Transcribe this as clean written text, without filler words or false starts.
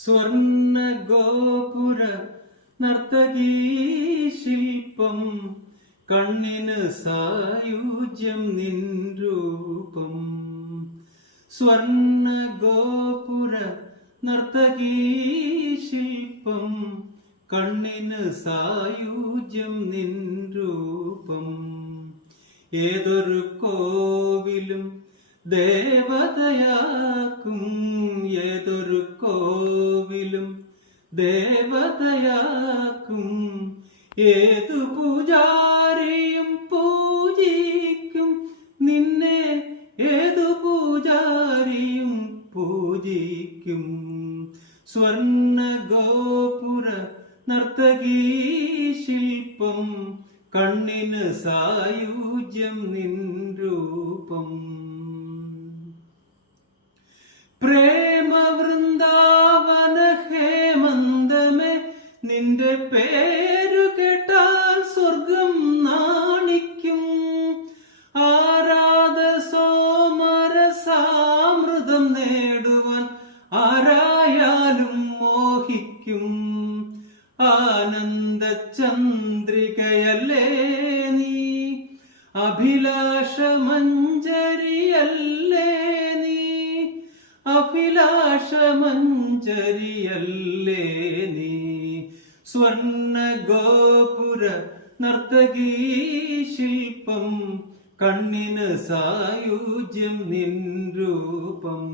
സ്വർണ്ണ ഗോപുര നർത്തകീ ശില്പം കണ്ണിന് സായുജ്യം നിൻ രൂപം. സ്വർണ്ണ ഗോപുര നർത്തകീ ശില്പം കണ്ണിന് സായുജ്യം നിൻ രൂപം. ഏതൊരു കോവിലും ദേവതയാക്കും, ഏതൊരു കോവിലും ദേവതയാക്കും. ഏതു പൂജാരിയും പൂജിക്കും നിന്നെ, ഏതു പൂജാരിയും പൂജിക്കും. സ്വർണ്ണ ഗോപുര നർത്തകീ ശില്പം കണ്ണിന് സായുജ്യം നിൻ രൂപം. പ്രേമ വൃന്ദാവന ഹേമന്തമേ, നിന്റെ പേരു കേട്ടാൽ സ്വർഗം നാണിക്കും. ആരാധ സോമരസാമൃതം നേടുവാൻ ആരായാലും മോഹിക്കും. ആനന്ദ ചന്ദ്രികയല്ലേ നീ, അഭിലാഷമഞ്ജരിയല്ലേ നീ, അഭിലാഷമഞ്ജരിയല്ലേ നീ. സ്വർണ്ണ ഗോപുര നർത്തകീ ശില്പം കണ്ണിന് സായുജ്യം നിൻ രൂപം.